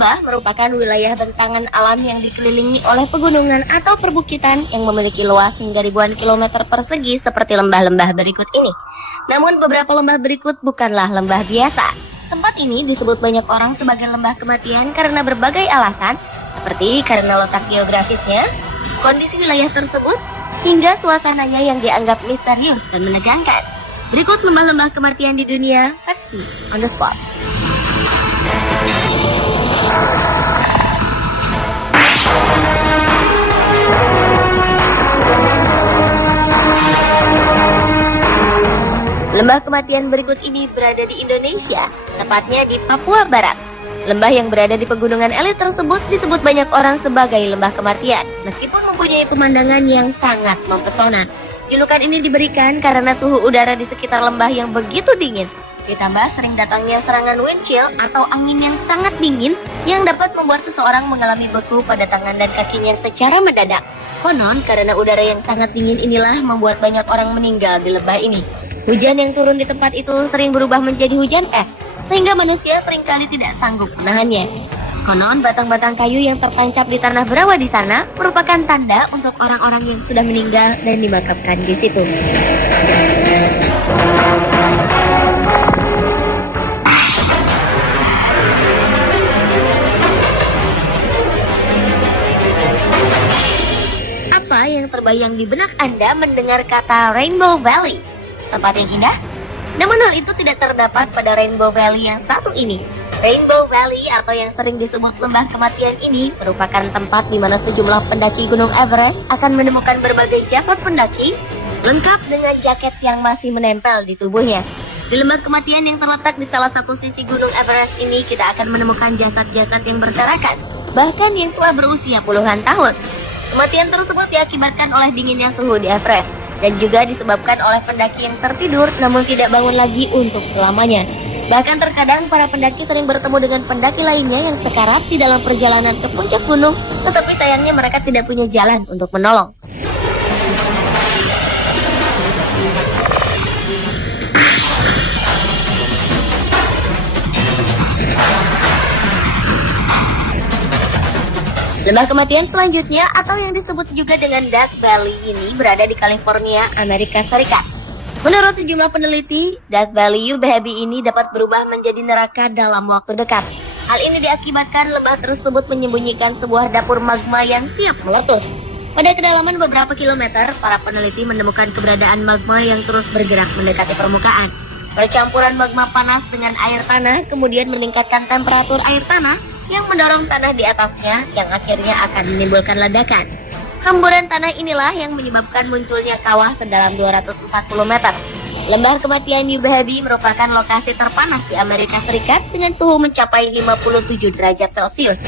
Lembah merupakan wilayah bentangan alam yang dikelilingi oleh pegunungan atau perbukitan yang memiliki luas hingga ribuan kilometer persegi seperti lembah-lembah berikut ini. Namun beberapa lembah berikut bukanlah lembah biasa. Tempat ini disebut banyak orang sebagai lembah kematian karena berbagai alasan, seperti karena letak geografisnya, kondisi wilayah tersebut, hingga suasananya yang dianggap misterius dan menegangkan. Berikut lembah-lembah kematian di dunia, versi on the spot. Lembah kematian berikut ini berada di Indonesia, tepatnya di Papua Barat. Lembah yang berada di pegunungan elit tersebut disebut banyak orang sebagai lembah kematian, meskipun mempunyai pemandangan yang sangat mempesona. Julukan ini diberikan karena suhu udara di sekitar lembah yang begitu dingin, ditambah sering datangnya serangan wind chill atau angin yang sangat dingin yang dapat membuat seseorang mengalami beku pada tangan dan kakinya secara mendadak. Konon karena udara yang sangat dingin inilah membuat banyak orang meninggal di lembah ini. Hujan yang turun di tempat itu sering berubah menjadi hujan es, sehingga manusia seringkali tidak sanggup menahannya. Konon batang-batang kayu yang tertancap di tanah berawa di sana merupakan tanda untuk orang-orang yang sudah meninggal dan dimakamkan di situ. Apa yang terbayang di benak Anda mendengar kata Rainbow Valley? Tempat yang indah? Namun hal itu tidak terdapat pada Rainbow Valley yang satu ini. Rainbow Valley atau yang sering disebut lembah kematian ini merupakan tempat di mana sejumlah pendaki Gunung Everest akan menemukan berbagai jasad pendaki lengkap dengan jaket yang masih menempel di tubuhnya. Di lembah kematian yang terletak di salah satu sisi Gunung Everest ini kita akan menemukan jasad-jasad yang berserakan, bahkan yang telah berusia puluhan tahun. Kematian tersebut diakibatkan oleh dinginnya suhu di Everest dan juga disebabkan oleh pendaki yang tertidur namun tidak bangun lagi untuk selamanya. Bahkan terkadang para pendaki sering bertemu dengan pendaki lainnya yang sekarat di dalam perjalanan ke puncak gunung, tetapi sayangnya mereka tidak punya jalan untuk menolong. Lembah kematian selanjutnya atau yang disebut juga dengan Death Valley ini berada di California, Amerika Serikat. Menurut sejumlah peneliti, Death Valley UBHB ini dapat berubah menjadi neraka dalam waktu dekat. Hal ini diakibatkan lembah tersebut menyembunyikan sebuah dapur magma yang siap meletus. Pada kedalaman beberapa kilometer, para peneliti menemukan keberadaan magma yang terus bergerak mendekati permukaan. Percampuran magma panas dengan air tanah kemudian meningkatkan temperatur air tanah yang mendorong tanah di atasnya yang akhirnya akan menimbulkan ledakan. Hamburan tanah inilah yang menyebabkan munculnya kawah sedalam 240 meter. Lembah kematian UBHB merupakan lokasi terpanas di Amerika Serikat dengan suhu mencapai 57 derajat Celcius.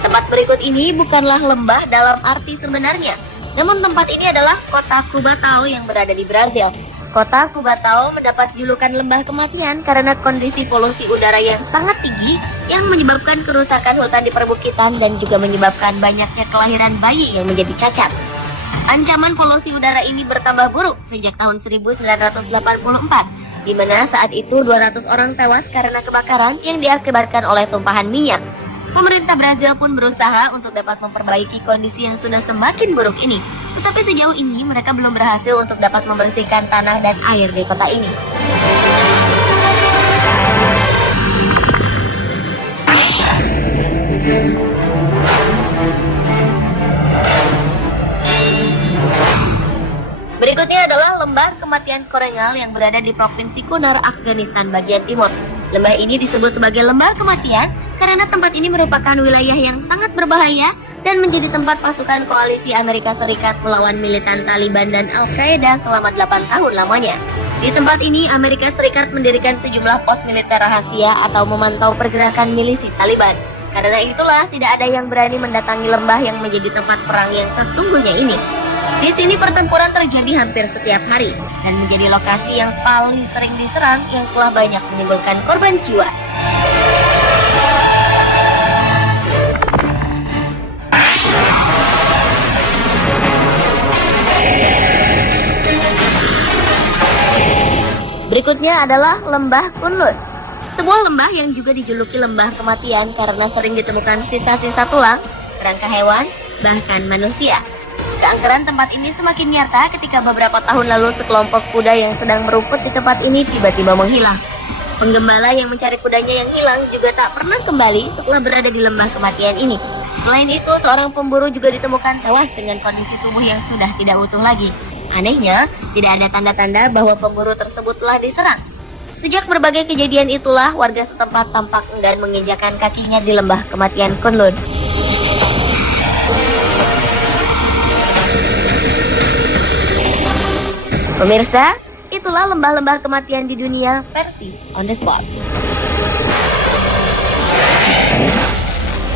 Tempat berikut ini bukanlah lembah dalam arti sebenarnya, namun tempat ini adalah kota Cubatão yang berada di Brazil. Kota Cubatão mendapat julukan lembah kematian karena kondisi polusi udara yang sangat tinggi yang menyebabkan kerusakan hutan di perbukitan dan juga menyebabkan banyaknya kelahiran bayi yang menjadi cacat. Ancaman polusi udara ini bertambah buruk sejak tahun 1984, di mana saat itu 200 orang tewas karena kebakaran yang diakibatkan oleh tumpahan minyak. Pemerintah Brazil pun berusaha untuk dapat memperbaiki kondisi yang sudah semakin buruk ini. Tetapi sejauh ini mereka belum berhasil untuk dapat membersihkan tanah dan air di kota ini. Berikutnya adalah lembah kematian Korengal yang berada di Provinsi Kunar, Afghanistan bagian timur. Lembah ini disebut sebagai lembah kematian karena tempat ini merupakan wilayah yang sangat berbahaya dan menjadi tempat pasukan koalisi Amerika Serikat melawan militan Taliban dan Al-Qaeda selama 8 tahun lamanya. Di tempat ini, Amerika Serikat mendirikan sejumlah pos militer rahasia atau memantau pergerakan milisi Taliban. Karena itulah tidak ada yang berani mendatangi lembah yang menjadi tempat perang yang sesungguhnya ini. Di sini pertempuran terjadi hampir setiap hari dan menjadi lokasi yang paling sering diserang yang telah banyak menimbulkan korban jiwa. Berikutnya adalah Lembah Kunlun. Sebuah lembah yang juga dijuluki lembah kematian karena sering ditemukan sisa-sisa tulang, kerangka hewan, bahkan manusia. Keangkeran tempat ini semakin nyata ketika beberapa tahun lalu sekelompok kuda yang sedang merumput di tempat ini tiba-tiba menghilang. Penggembala yang mencari kudanya yang hilang juga tak pernah kembali setelah berada di lembah kematian ini. Selain itu, seorang pemburu juga ditemukan tewas dengan kondisi tubuh yang sudah tidak utuh lagi. Anehnya, tidak ada tanda-tanda bahwa pemburu tersebut telah diserang. Sejak berbagai kejadian itulah, warga setempat tampak enggan menginjakan kakinya di lembah kematian Kunlun. Pemirsa, itulah lembah-lembah kematian di dunia versi On The Spot.